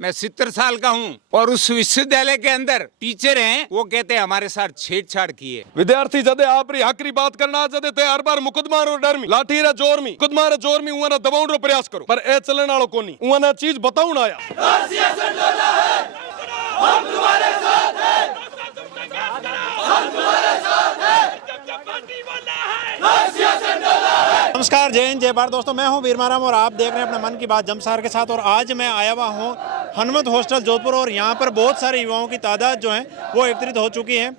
मैं 70 साल का हूँ और उस विश्वविद्यालय के अंदर टीचर हैं, वो कहते हैं हमारे साथ छेड़छाड़ की है। विद्यार्थी जदे आपरी हकरी बात करना जदे ते हर बार मुकदमा रो डर में लाठी रे जोर में मुकदमा रे जोर में उना दबाउन रो प्रयास करो, पर ए चलन वालो कोनी उना चीज बताउन आया। हम तुम्हारे साथ हैं, हम तुम्हारे साथ हैं। नमस्कार, जय हिंद, जय भारत दोस्तों। मैं हूं वीर माराम और आप देख रहे हैं अपने मन की बात जमसार के साथ। और आज मैं आया हुआ हूं हनुमंत हॉस्टल जोधपुर और यहां पर बहुत सारे युवाओं की तादाद जो है वो एकत्रित हो चुकी है।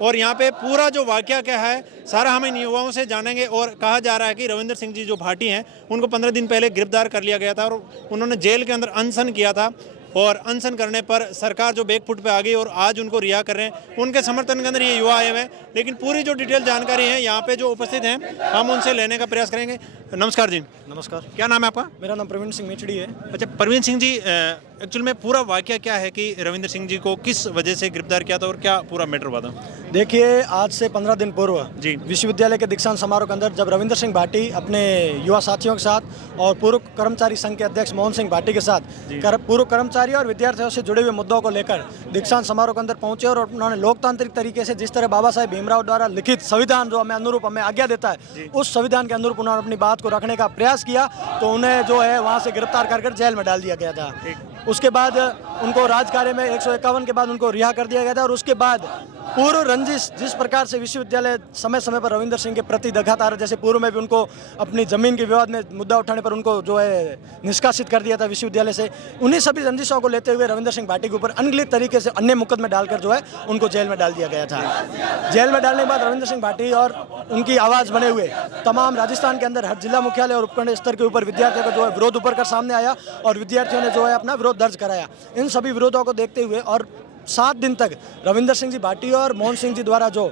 और यहाँ पे पूरा जो वाकया क्या है सारा हम इन युवाओं से जानेंगे। और कहा जा रहा है कि रविंदर सिंह जी जो भाटी हैं उनको 15 दिन पहले गिरफ्तार कर लिया गया था और उन्होंने जेल के अंदर अनशन किया था। और अनशन करने पर सरकार जो बैकफुट पे आ गई और आज उनको रिहा कर रहे हैं। उनके समर्थन के अंदर ये युवा आए हुए हैं, लेकिन पूरी जो डिटेल जानकारी है यहाँ पे जो उपस्थित हैं हम उनसे लेने का प्रयास करेंगे। नमस्कार जी। नमस्कार, क्या नाम है आपका? मेरा नाम प्रवीण सिंह मेचड़ी है। अच्छा प्रवीण सिंह जी, एक्चुअल में पूरा वाकया क्या है कि रविंदर सिंह जी को किस वजह से गिरफ्तार किया था और क्या पूरा मैटर हुआ था? देखिए, आज से 15 दिन पूर्व जी विश्वविद्यालय के दीक्षांत समारोह के अंदर जब रविंदर सिंह भाटी अपने युवा साथियों के साथ और पूर्व कर्मचारी संघ के अध्यक्ष मोहन सिंह भाटी के साथ पूर्व कर्मचारी और विद्यार्थियों से जुड़े हुए मुद्दों को लेकर दीक्षांत समारोह के अंदर पहुंचे और उन्होंने लोकतांत्रिक तरीके से जिस तरह बाबा साहेब भीमराव द्वारा लिखित संविधान जो हमें अनुरूप हमें आज्ञा देता है उस संविधान के अनुरूप उन्होंने अपनी बात को रखने का प्रयास किया, तो उन्हें जो है वहाँ से गिरफ्तार कर जेल में डाल दिया गया था। उसके बाद उनको राजकार्य में 151 के बाद उनको रिहा कर दिया गया था। और उसके बाद पूर्व रंजिश जिस प्रकार से विश्वविद्यालय समय समय पर रविंदर सिंह के प्रति लगातार, जैसे पूर्व में भी उनको अपनी जमीन के विवाद में मुद्दा उठाने पर उनको जो है निष्कासित कर दिया था विश्वविद्यालय से, उन्हीं सभी रंजिशों को लेते हुए रविंदर सिंह भाटी के ऊपर अनगिनत तरीके से अन्य मुकदमे डालकर जो है उनको जेल में डाल दिया गया था। जेल में डालने के बाद रविंदर सिंह भाटी और उनकी आवाज़ बने हुए तमाम राजस्थान के अंदर हर जिला मुख्यालय और उपखंड स्तर के ऊपर विद्यार्थियों का जो है विरोध उभर कर सामने आया और विद्यार्थियों ने जो है अपना विरोध दर्ज कराया। इन सभी विरोधों को देखते हुए और 7 दिन तक रविंदर सिंह जी भाटी और मोहन सिंह जी द्वारा जो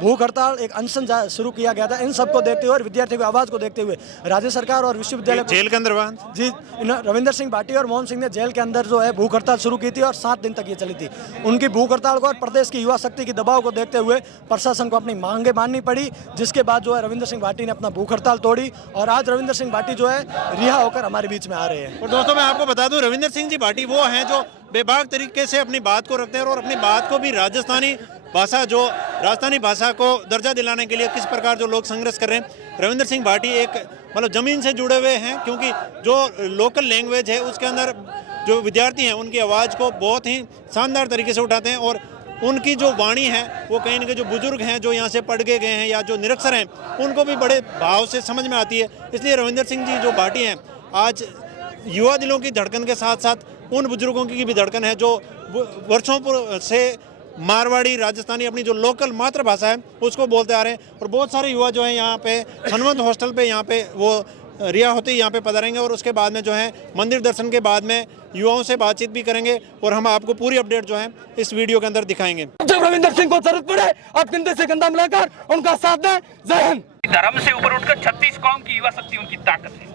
भूख हड़ताल एक अनशन शुरू किया गया था, इन सबको देखते हुए और विद्यार्थियों की आवाज़ को देखते हुए राज्य सरकार और विश्वविद्यालय जेल के अंदर जी रविंदर सिंह भाटी और मोहन सिंह ने जेल के अंदर जो है भूख हड़ताल शुरू की थी और 7 दिन तक ये चली थी। उनकी भूख हड़ताल को और प्रदेश की युवा शक्ति की दबाव को देखते हुए प्रशासन को अपनी मांगे माननी पड़ी, जिसके बाद जो है रविंदर सिंह भाटी ने अपना भूख हड़ताल तोड़ी और आज रविंदर सिंह भाटी जो है रिहा होकर हमारे बीच में आ रहे हैं। और दोस्तों मैं आपको बता दूं, रविंदर सिंह जी भाटी वो हैं जो बेबाक तरीके से अपनी बात को रखते हैं और अपनी बात को भी राजस्थानी भाषा को दर्जा दिलाने के लिए किस प्रकार जो लोग संघर्ष कर रहे हैं। रविंदर सिंह भाटी एक मतलब ज़मीन से जुड़े हुए हैं, क्योंकि जो लोकल लैंग्वेज है उसके अंदर जो विद्यार्थी हैं उनकी आवाज़ को बहुत ही शानदार तरीके से उठाते हैं। और उनकी जो वाणी है वो कहीं ना कहीं जो बुजुर्ग हैं जो यहाँ से पढ़ के गए हैं या जो निरक्षर हैं उनको भी बड़े भाव से समझ में आती है। इसलिए रविंदर सिंह जी जो भाटी हैं आज युवा दिलों की धड़कन के साथ साथ उन बुजुर्गों की भी धड़कन है जो वर्षों से मारवाड़ी राजस्थानी अपनी जो लोकल मातृभाषा है उसको बोलते आ रहे हैं। और बहुत सारे युवा जो हैं यहाँ पे हनुमंत हॉस्टल पे यहाँ पे वो रिहा होते ही यहाँ पे पधारेंगे और उसके बाद में जो है मंदिर दर्शन के बाद में युवाओं से बातचीत भी करेंगे और हम आपको पूरी अपडेट जो है इस वीडियो के अंदर दिखाएंगे। जब रविंदर सिंह को जरूरत पड़े आप कंधे से कंधा मिलाकर उनका साथ दें। जय हिंद। धर्म से ऊपर उठकर 36 कौम की युवा शक्ति उनकी ताकत है।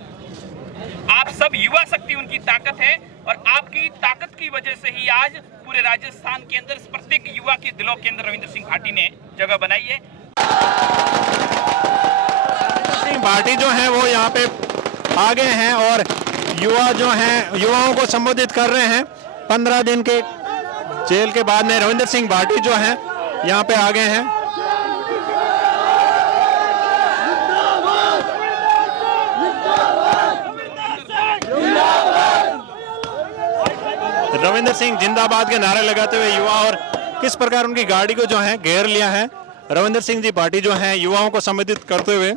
आप सब युवा शक्ति उनकी ताकत है और आपकी ताकत की वजह से ही आज पूरे राजस्थान के अंदर प्रत्येक युवा के दिलों के अंदर रविंदर सिंह भाटी ने जगह बनाई है। सिंह भाटी जो है वो यहाँ पे आ गए हैं और युवा जो हैं युवाओं को संबोधित कर रहे हैं। 15 दिन के जेल के बाद में रविंदर सिंह भाटी जो हैं यहाँ पे आ गए हैं। रविंदर सिंह जिंदाबाद के नारे लगाते हुए युवा और किस प्रकार उनकी गाड़ी को जो है घेर लिया है। रविंदर सिंह जी भाटी जो हैं युवाओं को संबोधित करते हुए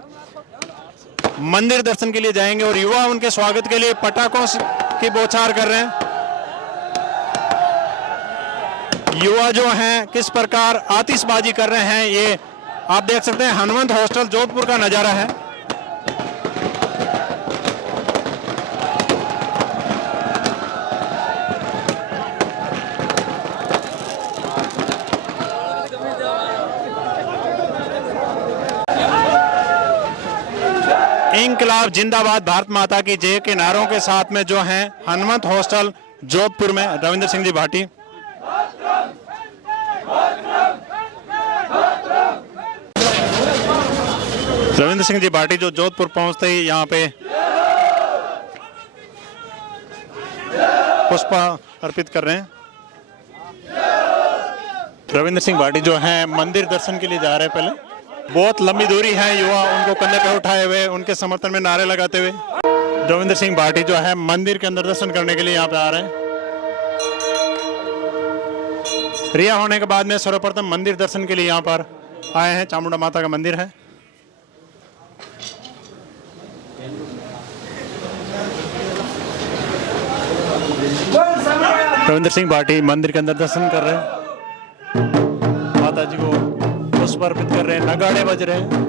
मंदिर दर्शन के लिए जाएंगे और युवा उनके स्वागत के लिए पटाखों की बौछार कर रहे हैं। युवा जो हैं किस प्रकार आतिशबाजी कर रहे हैं ये आप देख सकते हैं। हनुमंत हॉस्टल जोधपुर का नज़ारा है। इंकलाब जिंदाबाद भारत माता की जय के नारों के साथ में जो हैं हनुमंत हॉस्टल जोधपुर में रविंदर सिंह जी भाटी। रविंदर सिंह जी भाटी जो जोधपुर पहुंचते ही यहाँ पे पुष्प अर्पित कर रहे हैं। रविंद्र सिंह भाटी जो हैं मंदिर दर्शन के लिए जा रहे हैं। पहले बहुत लंबी दूरी है, युवा उनको कंधे पे उठाए हुए उनके समर्थन में नारे लगाते हुए रविंद्र सिंह भाटी जो है मंदिर के अंदर दर्शन करने के लिए यहाँ पे आ रहे हैं। रिया होने के बाद में सर्वप्रथम मंदिर दर्शन के लिए यहाँ पर आए हैं। चामुंडा माता का मंदिर है। रविंद्र सिंह भाटी मंदिर के अंदर दर्शन कर रहे हैं, माता जी को पुष्प अर्पित कर रहे हैं, नगाड़े बज रहे हैं।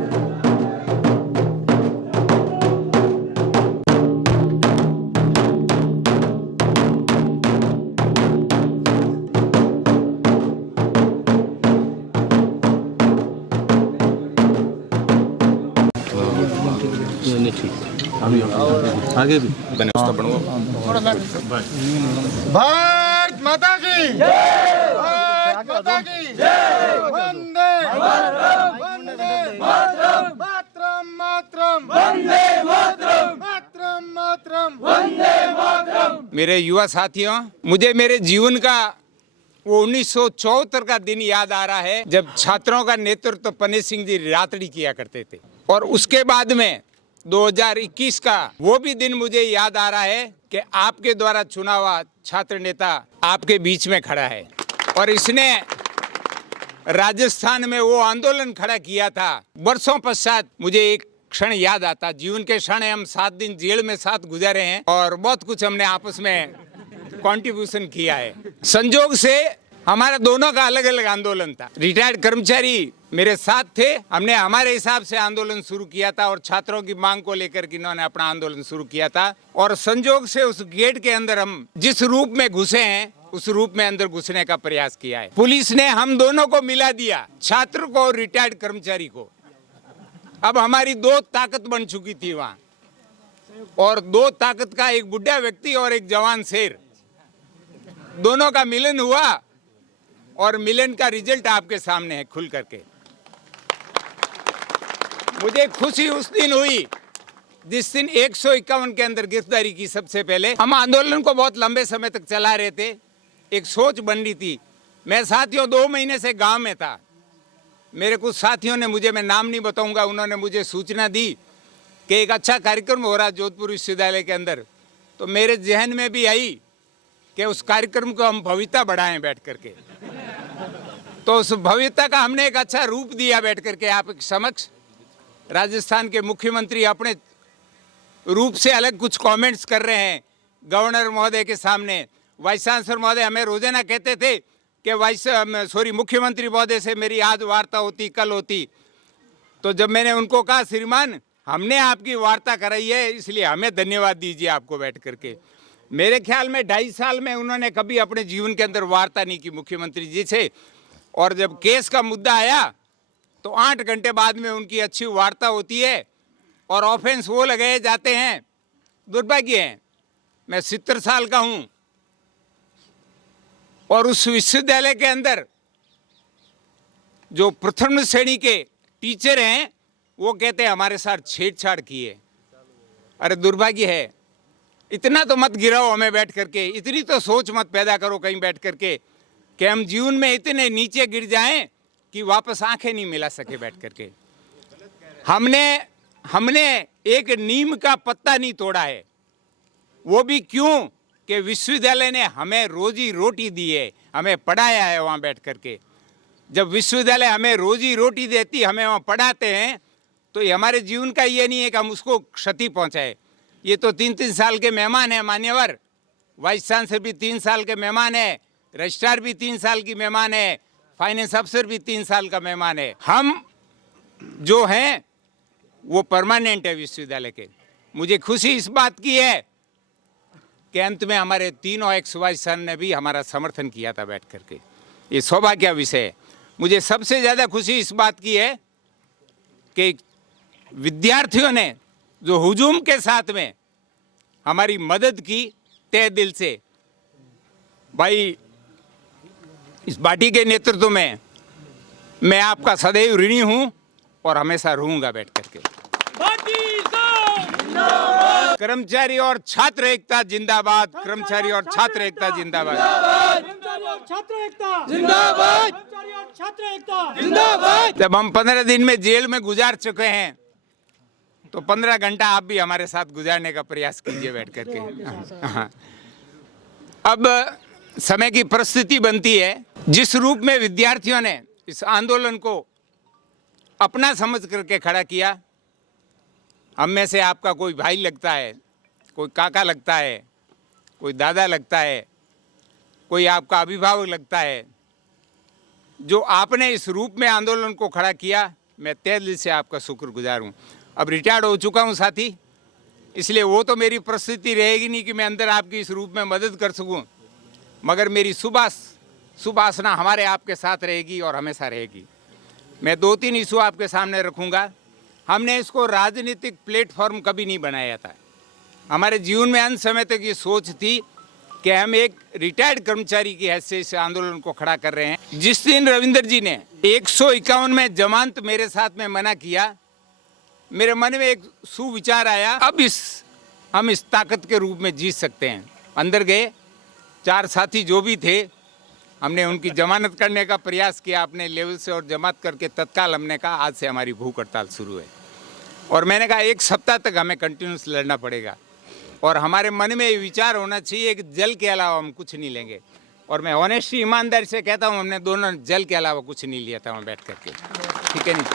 भारत माता की भारत माता की वंदे वंदे मातरम मातरम वंदे मातरम मातरम मातरम वंदे मातरम। मेरे युवा साथियों, मुझे मेरे जीवन का वो 1974 का दिन याद आ रहा है जब छात्रों का नेतृत्व पन्ने सिंह जी रातड़ी किया करते थे, और उसके बाद में 2021 का वो भी दिन मुझे याद आ रहा है कि आपके द्वारा चुना हुआ छात्र नेता आपके बीच में खड़ा है, और इसने राजस्थान में वो आंदोलन खड़ा किया था। वर्षों पश्चात मुझे एक क्षण याद आता, जीवन के क्षण है। हम 7 दिन जेल में साथ गुजारे हैं और बहुत कुछ हमने आपस में कंट्रीब्यूशन किया है। संजोग से हमारा दोनों का अलग अलग आंदोलन था। रिटायर्ड कर्मचारी मेरे साथ थे, हमने हमारे हिसाब से आंदोलन शुरू किया था और छात्रों की मांग को लेकर के इन्होंने अपना आंदोलन शुरू किया था। और संजोग से उस गेट के अंदर हम जिस रूप में घुसे हैं उस रूप में अंदर घुसने का प्रयास किया है। पुलिस ने हम दोनों को मिला दिया, छात्र को और रिटायर्ड कर्मचारी को। अब हमारी 2 ताकत बन चुकी थी वहां, और 2 ताकत का एक बुढ़ा व्यक्ति और एक जवान शेर, दोनों का मिलन हुआ, और मिलन का रिजल्ट आपके सामने है खुल करके। मुझे खुशी उस दिन हुई जिस दिन 151 के अंदर गिरफ्तारी की। सबसे पहले हम आंदोलन को बहुत लंबे समय तक चला रहे थे, एक सोच बन रही थी। मैं साथियों 2 महीने से गांव में था। मेरे कुछ साथियों ने मुझे, मैं नाम नहीं बताऊंगा, उन्होंने मुझे सूचना दी कि एक अच्छा कार्यक्रम हो रहा है जोधपुर विश्वविद्यालय के अंदर। तो मेरे जहन में भी आई कि उस कार्यक्रम को हम भव्यता बढ़ाएं बैठ करके। तो उस भव्यता का हमने एक अच्छा रूप दिया बैठ करके आप समक्ष। राजस्थान के मुख्यमंत्री अपने रूप से अलग कुछ कमेंट्स कर रहे हैं गवर्नर महोदय के सामने। वाइस चांसलर महोदय हमें रोजाना कहते थे कि मुख्यमंत्री महोदय से मेरी आज वार्ता होती, कल होती। तो जब मैंने उनको कहा श्रीमान हमने आपकी वार्ता कराई है, इसलिए हमें धन्यवाद दीजिए आपको बैठ करके। मेरे ख्याल में 2.5 साल में उन्होंने कभी अपने जीवन के अंदर वार्ता नहीं की मुख्यमंत्री जी से। और जब केस का मुद्दा आया तो 8 घंटे बाद में उनकी अच्छी वार्ता होती है और ऑफेंस वो लगाए जाते हैं। दुर्भाग्य है, मैं 70 साल का हूं और उस विश्वविद्यालय के अंदर जो प्रथम श्रेणी के टीचर हैं वो कहते हैं हमारे साथ छेड़छाड़ की है। अरे दुर्भाग्य है, इतना तो मत गिराओ हमें बैठ करके, इतनी तो सोच मत पैदा करो कहीं बैठ करके कि हम जीवन में इतने नीचे गिर जाएं कि वापस आंखें नहीं मिला सके बैठ करके। हमने एक नीम का पत्ता नहीं तोड़ा है, वो भी क्यों कि विश्वविद्यालय ने हमें रोजी रोटी दी है, हमें पढ़ाया है वहाँ बैठ करके। जब विश्वविद्यालय हमें रोजी रोटी देती, हमें वहाँ पढ़ाते हैं, तो ये हमारे जीवन का ये नहीं है कि हम उसको क्षति पहुँचाए। ये तो 3-3 साल के मेहमान हैं मान्यवर, वाइस चांसलर भी 3 साल के मेहमान है, रजिस्ट्रार भी 3 साल की मेहमान है, फाइनेंस अफसर भी 3 साल का मेहमान है। हम जो हैं वो परमानेंट है विश्वविद्यालय के। मुझे खुशी इस बात की है कि अंत में हमारे तीनों एक्स वाइस सर ने भी हमारा समर्थन किया था बैठ करके। ये सौभाग्य का विषय है। मुझे सबसे ज़्यादा खुशी इस बात की है कि विद्यार्थियों ने जो हुजूम के साथ में हमारी मदद की तहे दिल से। भाई इस पार्टी के नेतृत्व में मैं आपका सदैव ऋणी हूं और हमेशा रहूंगा बैठ करके। कर्मचारी और छात्र एकता जिंदाबाद, कर्मचारी और छात्र एकता जिंदाबाद। छात्र एकता जिंदाबाद, छात्र एकता जिंदाबाद। जब हम 15 दिन में जेल में गुजार चुके हैं तो 15 घंटा आप भी हमारे साथ गुजारने का प्रयास कीजिए बैठ करके। हाँ। अब समय की परिस्थिति बनती है, जिस रूप में विद्यार्थियों ने इस आंदोलन को अपना समझ करके खड़ा किया, हम में से आपका कोई भाई लगता है, कोई काका लगता है, कोई दादा लगता है, कोई आपका अभिभावक लगता है, जो आपने इस रूप में आंदोलन को खड़ा किया, मैं तहे दिल से आपका शुक्रगुजार हूँ। अब रिटायर्ड हो चुका हूँ साथी, इसलिए वो तो मेरी परिस्थिति रहेगी नहीं कि मैं अंदर आपकी इस रूप में मदद कर सकूँ, मगर मेरी सुबासना हमारे आपके साथ रहेगी और हमेशा रहेगी। मैं 2-3 इशू आपके सामने रखूँगा। हमने इसको राजनीतिक प्लेटफॉर्म कभी नहीं बनाया था। हमारे जीवन में अंत समय तक ये सोच थी कि हम एक रिटायर्ड कर्मचारी की हैसियत से इस आंदोलन को खड़ा कर रहे हैं। जिस दिन रविंदर जी ने 151 में जमानत मेरे साथ में मना किया, मेरे मन में एक सुविचार आया, अब हम इस ताकत के रूप में जीत सकते हैं। अंदर गए, 4 साथी जो भी थे, हमने उनकी जमानत करने का प्रयास किया अपने लेवल से, और जमानत करके तत्काल हमने कहा आज से हमारी भूख हड़ताल शुरू है। और मैंने कहा 1 सप्ताह तक हमें कंटिन्यूस लड़ना पड़ेगा, और हमारे मन में ये विचार होना चाहिए कि जल के अलावा हम कुछ नहीं लेंगे। और मैं ऑनेस्टली ईमानदारी से कहता हूँ, हमने दोनों जल के अलावा कुछ नहीं लिया था वहाँ बैठ करके, ठीक है नहीं।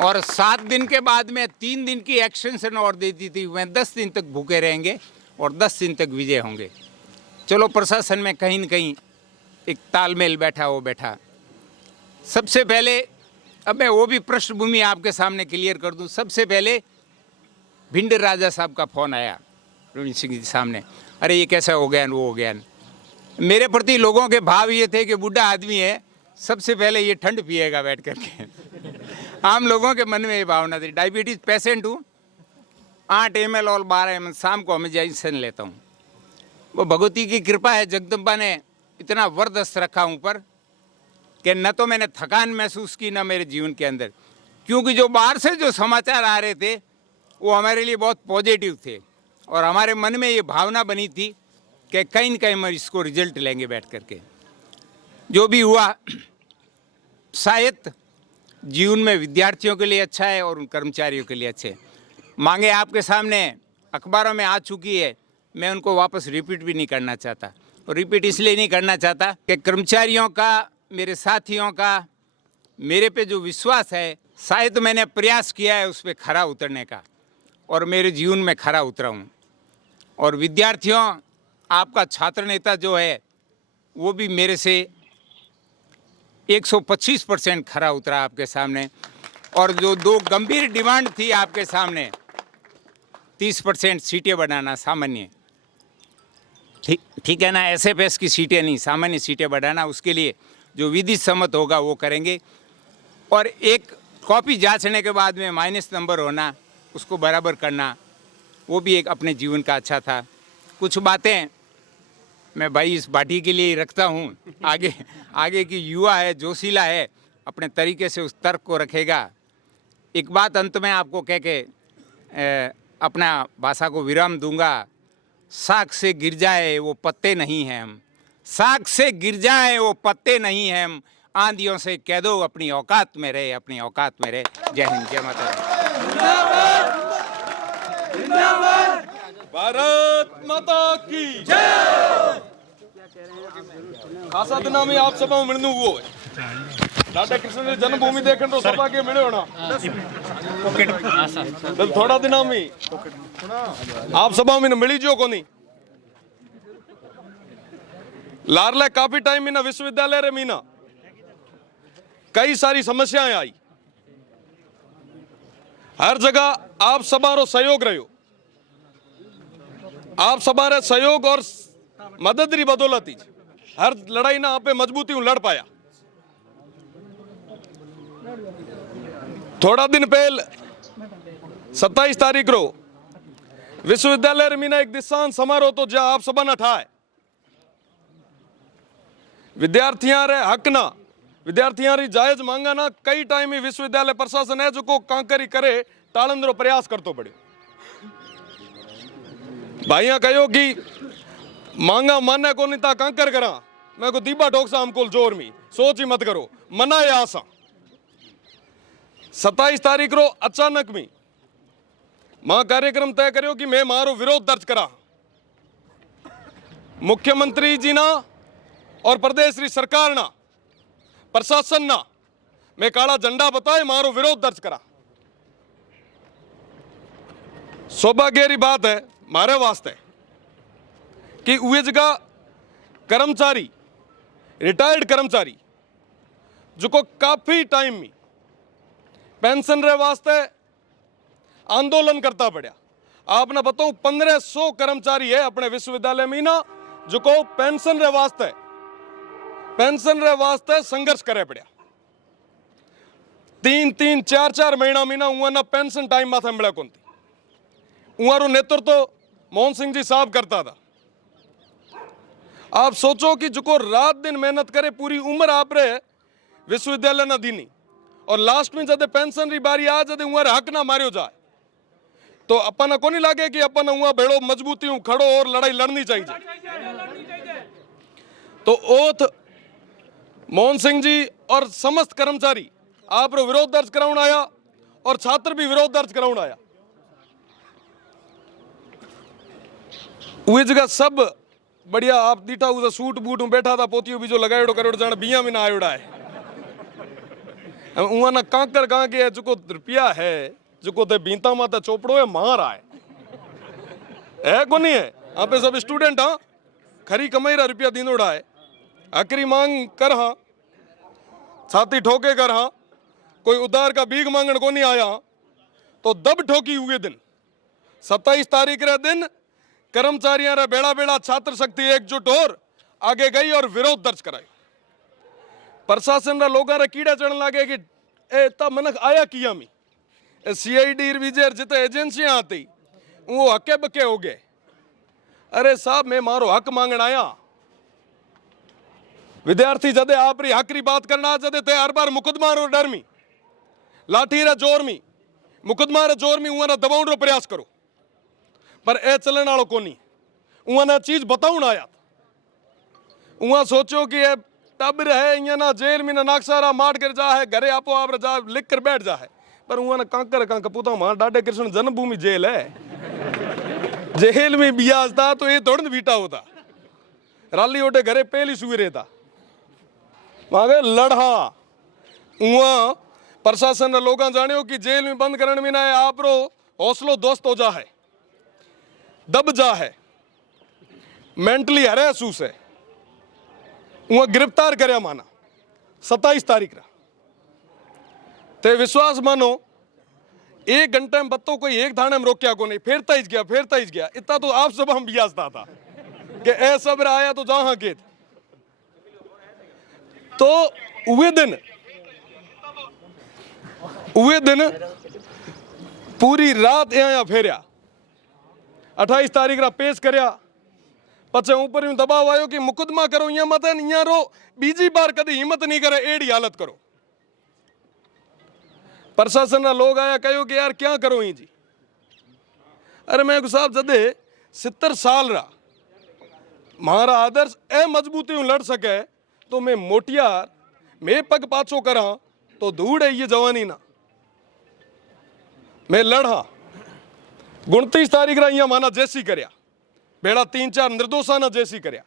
और 7 दिन के बाद में 3 दिन की एक्सटेंशन और दे दी थी, मैं 10 दिन तक भूखे रहेंगे और 10 दिन तक विजय होंगे। चलो, प्रशासन में कहीं न कहीं एक तालमेल बैठा। सबसे पहले अब मैं वो भी पृष्ठभूमि आपके सामने क्लियर कर दूं। सबसे पहले भिंड राजा साहब का फ़ोन आया रविंद्र सिंह जी सामने, अरे ये कैसा हो गया, वो हो गया। मेरे प्रति लोगों के भाव ये थे कि बूढ़ा आदमी है, सबसे पहले ये ठंड पिएगा बैठ करके। आम लोगों के मन में ये भावना थी। डायबिटीज़ पेशेंट हूँ, 8 ml और 12 ml शाम को हमें इंजेक्शन लेता हूँ। वो भगवती की कृपा है, जगदम्बा ने इतना वरदस्त रखा ऊपर कि न तो मैंने थकान महसूस की, न मेरे जीवन के अंदर, क्योंकि जो बाहर से जो समाचार आ रहे थे वो हमारे लिए बहुत पॉजिटिव थे, और हमारे मन में ये भावना बनी थी कि कहीं न कहीं हम इसको रिजल्ट लेंगे बैठ करके। जो भी हुआ शायद जीवन में विद्यार्थियों के लिए अच्छा है और उन कर्मचारियों के लिए अच्छे। मांगे आपके सामने अखबारों में आ चुकी है, मैं उनको वापस रिपीट भी नहीं करना चाहता। और रिपीट इसलिए नहीं करना चाहता कि कर्मचारियों का, मेरे साथियों का मेरे पे जो विश्वास है, शायद मैंने प्रयास किया है उस पर खरा उतरने का, और मेरे जीवन में खरा उतरा हूँ। और विद्यार्थियों, आपका छात्र नेता जो है वो भी मेरे से 125% खरा उतरा आपके सामने। और जो 2 गंभीर डिमांड थी आपके सामने, 30% सीटें बढ़ाना सामान्य, ठीक है ना, SFS की सीटें नहीं, सामान्य सीटें बढ़ाना, उसके लिए जो विधि सम्मत होगा वो करेंगे। और एक कॉपी जांचने के बाद में माइनस नंबर होना, उसको बराबर करना, वो भी एक अपने जीवन का अच्छा था। कुछ बातें मैं भाई इस पार्टी के लिए ही रखता हूँ, आगे की युवा है, जोशीला है, अपने तरीके से उस तर्क को रखेगा। एक बात अंत में आपको कह के अपना भाषा को विराम दूंगा। साख से गिर जाए वो पत्ते नहीं हैं हम, साख से गिर जाए वो पत्ते नहीं हैं हम, आंधियों से कह दो अपनी औकात में रहे, अपनी औकात में रहे। जय हिंद, जय माता दी। भारत माता की जय। खासा दिना में आप सभा में मिलने हुआ है। राधा कृष्ण ने जन्मभूमि देखने तो सभा के मिले होना, थोड़ा दिना में आप सभा में मिली जो को नहीं। लारला काफी टाइम में ना विश्वविद्यालय रे मीना कई सारी समस्याएं आई, हर जगह आप सबारो सहयोग रहो, आप सबारे सहयोग और मदद री बदौलत ही हर लड़ाई ना आप मजबूती लड़ पाया। थोड़ा दिन पहले 27 तारीख रो विश्वविद्यालय मीना एक दीक्षांत समारोह तो जहां आप सबा न ठाए विद्यार्थियां रे हक ना, विद्यार्थियां री जायज मांगा ना, कई टाइम ही विश्वविद्यालय प्रशासन है जो को कांकरी करे टालन रो प्रयास करतो पड़े। भाइयां कहो कि मांगा माने को नहीं ता कंकर करा, मैं को दीबा ठोकसा हमको जोर में, सोच ही मत करो, मना है आसा। 27 तारीख रो अचानक में मां कार्यक्रम तय करो कि मैं मारो विरोध दर्ज करा। मुख्यमंत्री जी ना और प्रदेश री सरकार ना प्रशासन ना मैं काला झंडा बताए मारो विरोध दर्ज करा। सौभाग्य री बात है मारे वास्ते कि वे जगह कर्मचारी, रिटायर्ड कर्मचारी जो को काफी टाइम में पेंशन रे वास्ते आंदोलन करता पड़ा। आपने बताऊं 1500 कर्मचारी है अपने विश्वविद्यालय में ना जो को पेंशन रे वास्ते संघर्ष करे पड़ा। 3-3, 4-4 महीना में ना उन्हें पेंशन टाइम माथे मिला कौन थी। उन्हारो नेतृत्व तो मोहन सिंह जी साहब करता था। आप सोचो कि जो को रात दिन मेहनत करे, पूरी उम्र आप रहे विश्वविद्यालय ना दीनी, और लास्ट में जब पेंशन री बारी आ जब उन्हारे हक ना मारियो जाए तो अपन को नहीं लगे कि अपन उहाँ भेड़ो मजबूती हूं खड़ो और लड़ाई लड़नी चाहिए। तो ओथ मोहन सिंह जी और समस्त कर्मचारी आप विरोध दर्ज कराउन आया और छात्र भी विरोध दर्ज कराउन आया। वे जगह सब बढ़िया आप दीठा उसे सूट बूट में बैठा था, पोतियो भी जो लगायोड़ो करोड़ जाने बिया में ना आयोड़ा है। उहाँ ना कांकर कहाँ के जो रुपया है जो को ते बीता माता चोपड़ो है मार आए है को नहीं है। आप सब स्टूडेंट हाँ खरी कमाई रा रुपया दीनोड़ा है, आखिरी मांग कर हाँ, छाती ठोके कर हाँ, कोई उधार का भीख मांगण को नहीं आया। तो दब ठोकी हुए दिन 27 तारीख रे दिन कर्मचारियों रे बेड़ा बेड़ा छात्र शक्ति एकजुट और आगे गई और विरोध दर्ज कराई। प्रशासन रा लोग कीड़ा चढ़न लगे कि ए ता मनक आया किया मी CID विजय जिते एजेंसियां आती वो हके बके हो गए। अरे साहब मैं मारो हक मांगण आया। विद्यार्थी जदे आप री हक री बात करना जदे ते हर बार मुकदमा रो डर में, लाठी रे जोर में, मुकदमा रे जोर में उन्हें दबाउण रो प्रयास करो, पर ए चलन वालों को नहीं। उन्हें चीज बताउण आया। उहाँ सोचो कि ए टबर है इं ना जेल में ना नाकसारा मार कर जा है, घरे आपो आप जा लिख कर बैठ जा है। पर उन्हें कांकर कांक पुता मां डाडे कृष्ण जन्मभूमि जेल है, जेल में बियाज था तो ये थोड़ा बीटा होता राली ओटे घरे पहली सुई रहता मांगे लड़ा। उहाँ प्रशासन लोग जानियो कि जेल में बंद करने में ना आप रो हौसलो दोस्त हो जा है, दब जा है, मेंटली हरेसूस है। वह गिरफ्तार करया माना 27 तारीख रा ते विश्वास मानो 1 घंटे में बत्तो कोई एक थाने में रोक्या को नहीं, फेरता ही गया। इतना तो आप सब हम बियाजता था कि ए सब आया तो जहां के तो उवे दिन पूरी रात यहाँ फेरिया। 28 तारीख रा पेश करया, पचे ऊपर यूं दबाव आयो कि मुकदमा करो यहाँ मत यहाँ रो, बीजी बार कभी हिम्मत नहीं करे एड़ी हालत करो। प्रशासन ना लोग आया कहो कि यार क्या करो ही जी। अरे मैं साहब जदे 70 साल रा मारा आदर्श ए मजबूती लड़ सके तो मैं मोटियार मैं पग पाछो करा तो धूड़ है ये जवानी ना मैं लड़ा। 29 तारीख रा यहाँ माना जैसी करया बेड़ा 3-4 निर्दोषा ना जैसी करया।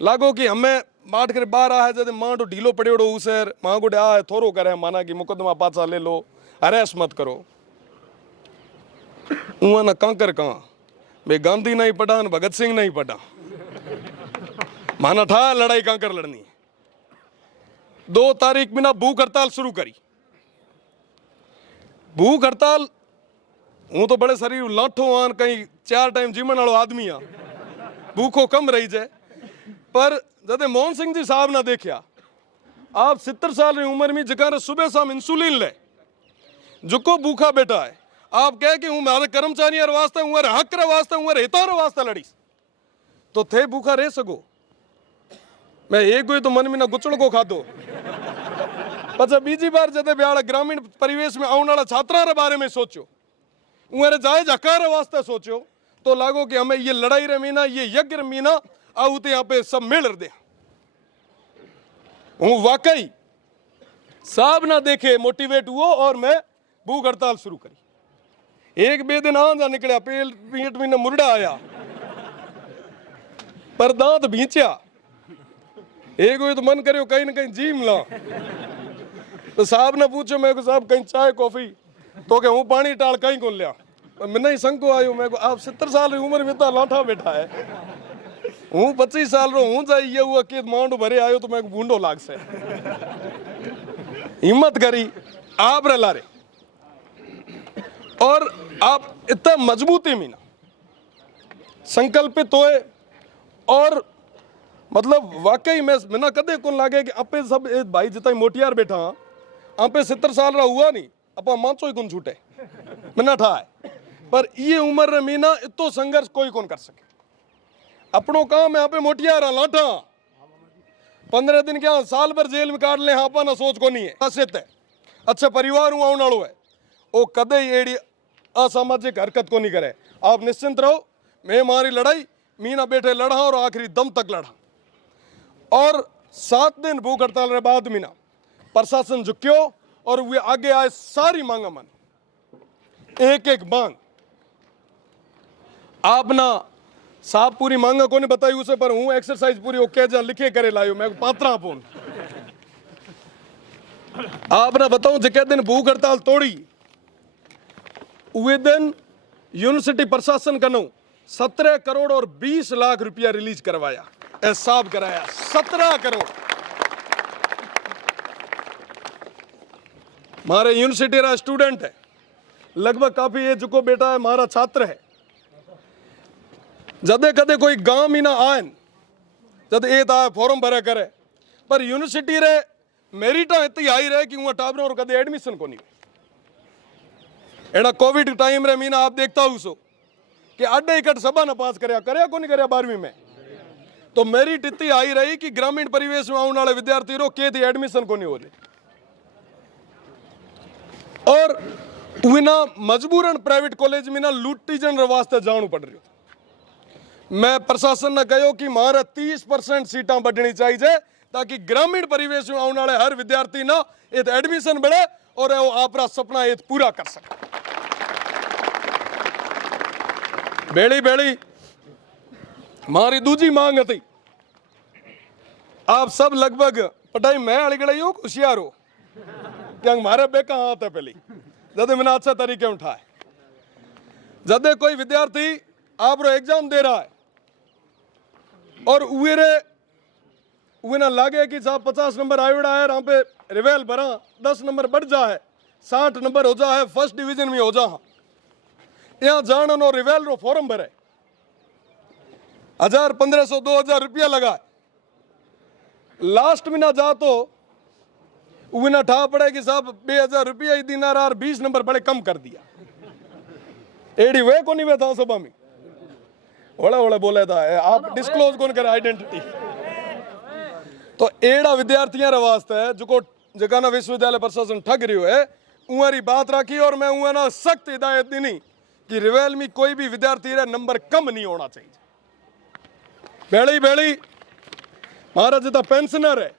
लागो कि हमें माठ कर बाहर आ है जब मां तो ढीलो पड़ेड़ो उसेर मां को आ है थोरो करे माना कि मुकदमा पाछा ले लो, हरेस मत करो। उहाँ ना कांकर कहाँ मैं गांधी नहीं पढ़ा न भगत सिंह नहीं पढ़ा, माना ठा लड़ाई कांकर लड़नी। 2 तारीख में ना भूख हड़ताल शुरू करी। भूख हड़ताल हूं तो बड़े शरीर लाठो आन कहीं 4 टाइम जीवन वालों आदमी आ भूखो कम रही जाए। पर जब मोहन सिंह जी साहब ना देखिया आप 70 साल की उम्र में जगह सुबह शाम इंसुलिन ले जुको भूखा बैठा है, आप कहे कि हूं मेरे कर्मचारी वास्ते हूं हक वास्ते हूं हितों वास्ते लड़ी तो थे भूखा रह सको। मैं एक कोई तो मन में ना गुचड़ को खादो। पचा बीजी बार जब ब्याड़ा ग्रामीण परिवेश में आने वाला छात्रा रे बारे में सोचो, उन्हें जायज हकार वास्ते सोचो तो लागो कि हमें ये लड़ाई रे मीना, ये यज्ञ रे मीना आउते यहाँ पे सब मिल दे। हूँ वाकई साहब ना देखे मोटिवेट हुआ और मैं भूख हड़ताल शुरू करी। एक बे दिन आंजा निकलिया, पेट में मुरड़ा आया, पर दांत भींचा। एक हुई तो मन करियो कहीं ना कहीं जीम ला। तो साहब ने पूछो मैं को, साहब कहीं चाय कॉफी? तो क्या हूँ पानी टाल कहीं को लिया। मैंने ही संग को आयो, मैं को आप 70 साल की उम्र में तो लाठा बैठा है, हूँ 25 साल रो हूँ जाए ये हुआ कि मांडो भरे आयो तो मैं बूंडो लाग से। हिम्मत करी आप रे लारे, और आप इतना मजबूती में ना संकल्पित होए, और मतलब वाकई में ना कदे कौन लागे कि आपे सब भाई जितना मोटियार बैठा आपे 70 साल रहा हुआ नहीं, अपा मांचो ही कौन छूटे मिना ठा है। पर ये उम्र में ना इतो संघर्ष कोई कौन कर सके। अपनों काम है आपे मोटियार लाठा 15 दिन क्या साल भर जेल में काट ले, आपा ना सोच को नहीं है। खासियत है अच्छे परिवार हूँ आने वालों है, वो कदे एड़ी असामाजिक हरकत को नहीं करे। आप निश्चिंत रहो, मैं हमारी लड़ाई मीना बैठे लड़ा और आखिरी दम तक लड़ा। और 7 दिन भूख हड़ताल के बाद मीना प्रशासन झुक्यो और वे आगे आए सारी मांगा मन, एक एक मांग आपना साहब पूरी मांगा को नहीं बताई उसे, पर हूँ एक्सरसाइज पूरी ओके जा लिखे करे लायो मैं पात्रा फोन। आपने बताऊं जिके दिन भूख हड़ताल तोड़ी वे दिन यूनिवर्सिटी प्रशासन का 17 करोड़ और 20 लाख रुपया रिलीज करवाया, एहसाब कराया 17 करोड़। हमारे यूनिवर्सिटी का स्टूडेंट है, लगभग काफी एज को बेटा है, हमारा छात्र है। जदे कदे कोई गांव में ना आए, जद ए आए फॉर्म भरा करे, पर यूनिवर्सिटी रे मेरिटा इतनी आई रहे कि वहां टाबर और कदे एडमिशन को नहीं। एड़ा कोविड टाइम रे मीना आप देखता हूं सो कि अड्डे इकट सभा न पास करया को नहीं करया 12वीं में, तो मेरिट इतनी आई रही कि ग्रामीण परिवेश में आने वाले विद्यार्थी रो के थी एडमिशन को नहीं हो रही, और उना मजबूरन प्राइवेट कॉलेज में ना लूटी जन वास्ते जाणू पड़ रही। मैं प्रशासन ने कहो कि मारे 30% सीटा बढ़नी चाहिए ताकि ग्रामीण परिवेश में आने वाले हर विद्यार्थी ना एक एडमिशन बढ़े और वो आपरा सपना एक पूरा कर सके। बेड़ी बेड़ी हमारी दूजी मांग थी, आप सब लगभग पढ़ाई मैं अड़गड़े हो होशियार हो क्या हमारे बेका हाथ है पहले जदे मैंने अच्छा तरीके उठाए। जदे कोई विद्यार्थी आप रो एग्जाम दे रहा है और उवे ना लागे कि साहब 50 नंबर आयोड़ा है, यहाँ पे रिवेल भरा 10 नंबर बढ़ जा है, 60 नंबर हो जा है, फर्स्ट डिवीजन में हो जा, यहाँ जान नो रिवेल रो फॉर्म भरे 1000 1500 2000 रुपया लगा, लास्ट में ना जा तो उवे ना ठा पड़े कि साहब 2000 रुपया ही दिनार और 20 नंबर बड़े कम कर दिया। एडी वे को नहीं वे था सभा में ओला ओला बोला था आप डिस्क्लोज कौन करे आइडेंटिटी। तो एड़ा विद्यार्थियों वास्ते है जो जगाना विश्वविद्यालय प्रशासन ठग रही है, उरी बात रखी और मैं उन्हें ना सख्त हिदायत दी नहीं कि रिवेल में कोई भी विद्यार्थी रे नंबर कम नहीं होना चाहिए। बेड़ी बेड़ी महाराज जितना पेंशनर है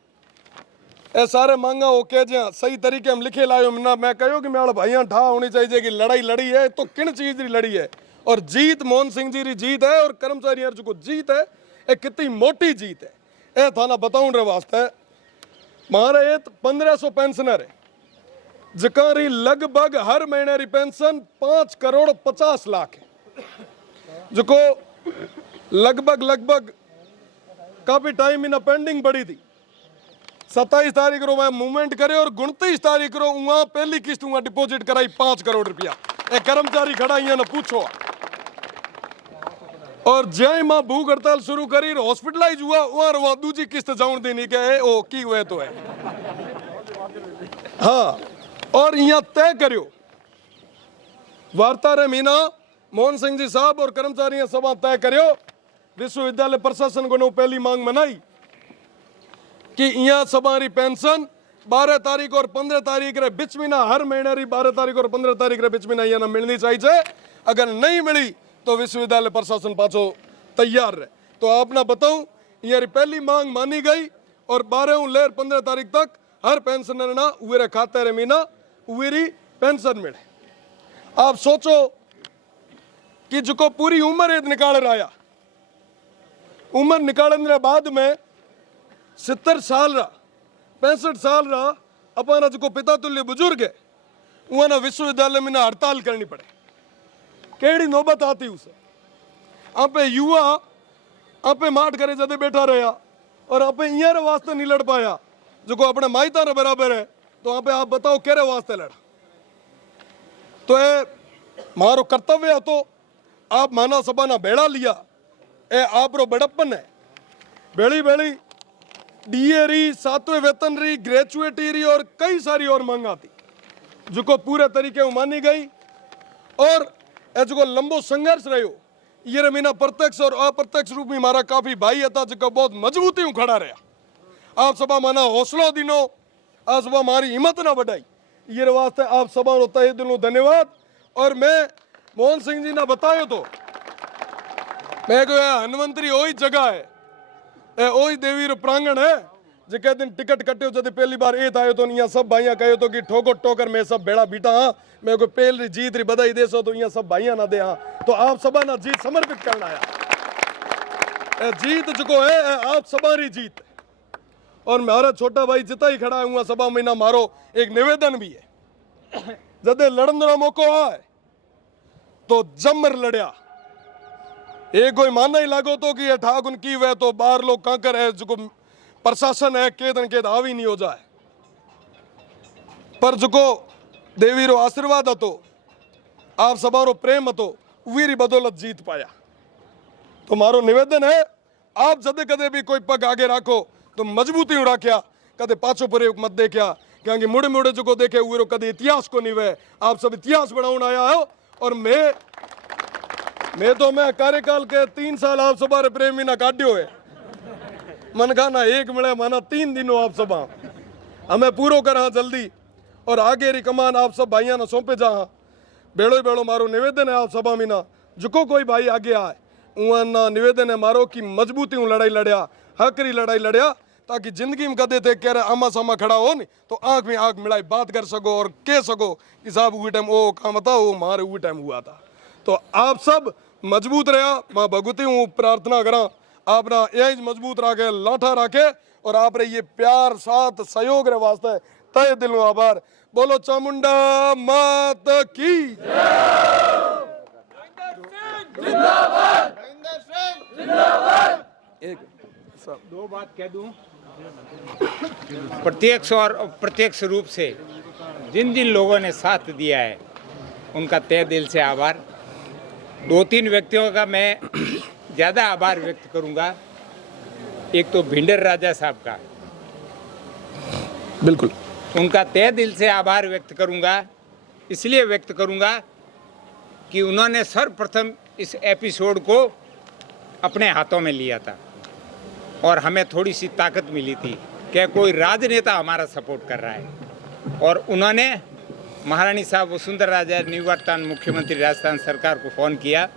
ए सारे मांगा ओके जो सही तरीके हम लिखे लायो ना, मैं कहो कि मेरा भाइयां ठा होनी चाहिए कि लड़ाई लड़ी है तो किन चीज की लड़ी है, और जीत मोहन सिंह जी की जीत है और कर्मचारी जो जीत है ये कितनी मोटी जीत है ए थाना बताऊं रे वास्ते। हमारे 1500 पेंशनर है जकारी लगभग हर महीने री पेंशन 5 करोड़ 50 लाख है, जो लगभग काफी टाइम इन पेंडिंग पड़ी थी। 27 तारीख को मैं मूवमेंट करे और 29 तारीख को वहां पहली किस्त वहां डिपॉजिट कराई 5 करोड़ रुपया। ए कर्मचारी खड़ा ही ना पूछो, और जय मां भूख हड़ताल शुरू करी हॉस्पिटलाइज हुआ वहां दूसरी किस्त जाऊन देनी क्या है ओ की हुए तो है। हाँ, और यहाँ तय करो वार्ता रे मीना मोहन सिंह जी साहब और कर्मचारी सभा तय करो विश्वविद्यालय प्रशासन को पहली मांग मनाई कि यहाँ सभारी पेंशन 12 तारीख और 15 तारीख रे बीच में ना हर महीने री 12 तारीख और 15 तारीख रे बीच में ना यहाँ मिलनी चाहिए। अगर नहीं मिली तो विश्वविद्यालय प्रशासन पाछो तैयार रहे। तो आपने बताऊं यार पहली मांग मानी गई और 12 लेर 15 तारीख तक हर पेंशनर ना उरे खाते रे महीना उरी पेंशन मिले। आप सोचो कि जो पूरी उम्र एक निकाल रहा, उम्र निकालने के बाद में 70 साल रहा 65 साल रहा अपना जो पिता तुल्य बुजुर्ग है उन्हें विश्वविद्यालय में ना हड़ताल करनी पड़े, केड़ी नौबत आती उसे। आप युवा आप माठ करे जदे बैठा रहा और आप इं वास्ते नहीं लड़ पाया जो को अपने माइता ने बराबर है, तो आप बताओ केरे वास्ते लड़ा। तो ये मारो कर्तव्य तो आप माना सभा ना बेड़ा लिया, ए आप रो बड़प्पन है। बेड़ी बेड़ी डीए री 7वें वेतन री ग्रेजुएटी री और कई सारी और मांग आती जो को पूरे तरीके मानी गई। और जो लंबो संघर्ष रहो ये मीना प्रत्यक्ष और अप्रत्यक्ष रूप में मारा काफी भाई था जो बहुत मजबूती खड़ा रहा। आप सभा माना हौसलो दिनो, आप सभा मारी हिम्मत ना बढ़ाई, ये वास्ते आप सभा नो तहे दिलों धन्यवाद। और मैं मोहन सिंह जी ने बतायो तो मैं कहा हनुमंतरी वही जगह है, वही देवी रो प्रांगण है जिके दिन टिकट कट्यो जब पहली बार ये आयो तो यहाँ सब भाइया कहो तो कि ठोको ठोकर मैं सब बेड़ा बीटा हाँ, मैं कोई पहल री जीत री बधाई देसो तो यहाँ सब भाइया ना दे हाँ। तो आप सभा ना जीत समर्पित करना आया, जीत जो है आप सभा री जीत। और मेरा छोटा भाई जिता ही खड़ा हुआ सभा में ना मारो एक निवेदन भी है, जदे लड़न रो मौको आए तो जमर लड़या। एक कोई मानना ही लागो तो कि ये ठाक उनकी वह तो बाहर लोग कांकर है जो प्रशासन है केदन केद हावी नहीं हो जाए, पर जो देवी रो आशीर्वाद हतो आप सभा रो प्रेम हतो वीरी बदौलत जीत पाया। तो मारो निवेदन है आप जदे कदे भी कोई पग आगे राखो तो मजबूती राख्या, कदे पाछो प्रयोग मत देखा, क्योंकि मुड़े मुड़े जो देखे हुए कदे इतिहास को नहीं वे। आप सब इतिहास बनाने आया हो और मैं कार्यकाल के 3 साल आप सभा रे प्रेमी ना काट्यो है, मन खाना एक मिले माना 3 दिनों आप सभा हमें पूरो करा जल्दी और आगे री कमान आप सब भाइयों ने सौंपे जा। बेड़ो बेड़ो मारो निवेदन है आप सभा में ना जुको कोई भाई आगे आए उन्हें निवेदन है मारो कि मजबूती लड़ाई लड़िया, हकरी लड़ाई लड़िया, ताकि जिंदगी में कदे थे कह रहे आमा सामा खड़ा हो नहीं तो आंख में आंख मिलाई बात कर सको और कह सको कि साहब वो टाइम वो काम था वो मारे वो टाइम हुआ था। तो आप सब मजबूत रहा, माँ भगवती हूँ प्रार्थना करा आप ना यही मजबूत रखे लाठा रखे और आप रे ये प्यार साथ सहयोग रे वास्ते तय दिलों आभार। बोलो चामुंडा मात की एक दो बात कह दूं, प्रत्यक्ष और अप्रत्यक्ष रूप से जिन जिन लोगों ने साथ दिया है उनका तहे दिल से आभार। 2-3 व्यक्तियों का मैं ज़्यादा आभार व्यक्त करूंगा। एक तो भिंडर राजा साहब का, बिल्कुल उनका तहे दिल से आभार व्यक्त करूंगा। इसलिए व्यक्त करूंगा कि उन्होंने सर्वप्रथम इस एपिसोड को अपने हाथों में लिया था और हमें थोड़ी सी ताकत मिली थी कि कोई राजनेता हमारा सपोर्ट कर रहा है। और उन्होंने महारानी साहब वसुंधरा राजे निवर्तमान मुख्यमंत्री राजस्थान सरकार को फ़ोन किया,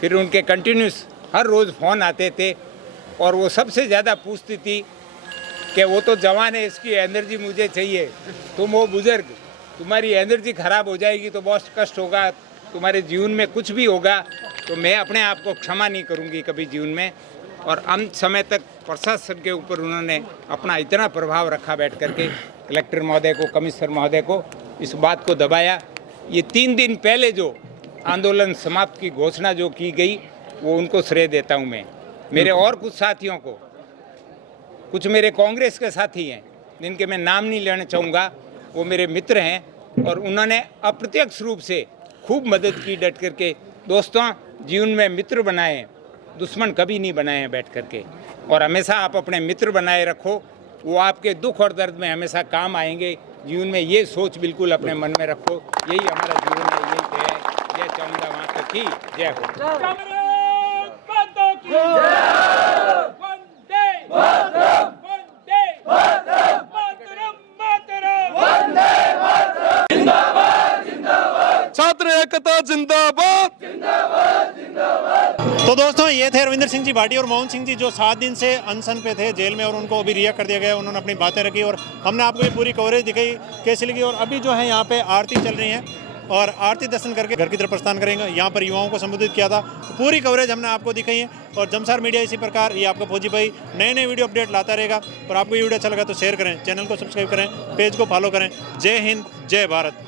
फिर उनके कंटिन्यूस हर रोज़ फ़ोन आते थे और वो सबसे ज़्यादा पूछती थी कि वो तो जवान है इसकी एनर्जी मुझे चाहिए, तुम वो बुज़ुर्ग तुम्हारी एनर्जी ख़राब हो जाएगी तो बहुत कष्ट होगा, तुम्हारे जीवन में कुछ भी होगा तो मैं अपने आप को क्षमा नहीं करूँगी कभी जीवन में। और अंत समय तक प्रशासन के ऊपर उन्होंने अपना इतना प्रभाव रखा बैठ करके, कलेक्टर महोदय को, कमिश्नर महोदय को इस बात को दबाया। ये 3 दिन पहले जो आंदोलन समाप्त की घोषणा जो की गई वो उनको श्रेय देता हूँ मैं। मेरे और कुछ साथियों को, कुछ मेरे कांग्रेस के साथी हैं जिनके मैं नाम नहीं लेना चाहूँगा, वो मेरे मित्र हैं और उन्होंने अप्रत्यक्ष रूप से खूब मदद की डट करके। दोस्तों, जीवन में मित्र बनाए, दुश्मन कभी नहीं बनाए हैं बैठ करके। और हमेशा आप अपने मित्र बनाए रखो, वो आपके दुख और दर्द में हमेशा काम आएंगे। जीवन में ये सोच बिल्कुल अपने मन में रखो, यही हमारा जीवन है, यही ध्येय है। जय चामुंडा माता की जय हो। छात्र एकता जिंदाबाद, जिंदाबाद, जिंदाबाद। तो दोस्तों ये थे रविंदर सिंह जी भाटी और मोहन सिंह जी जो 7 दिन से अनशन पे थे जेल में और उनको अभी रिहा कर दिया गया। उन्होंने अपनी बातें रखी और हमने आपको ये पूरी कवरेज दिखाई कैसी लगी। और अभी जो है यहाँ पे आरती चल रही है और आरती दर्शन करके घर की तरफ प्रस्थान करेंगे। यहाँ पर युवाओं को संबोधित किया था। तो पूरी कवरेज हमने आपको दिखाई है और जमसार मीडिया इसी प्रकार ये आपका फौजी भाई नए नए वीडियो अपडेट लाता रहेगा। और आपको ये वीडियो अच्छा लगा तो शेयर करें, चैनल को सब्सक्राइब करें, पेज को फॉलो करें। जय हिंद, जय भारत।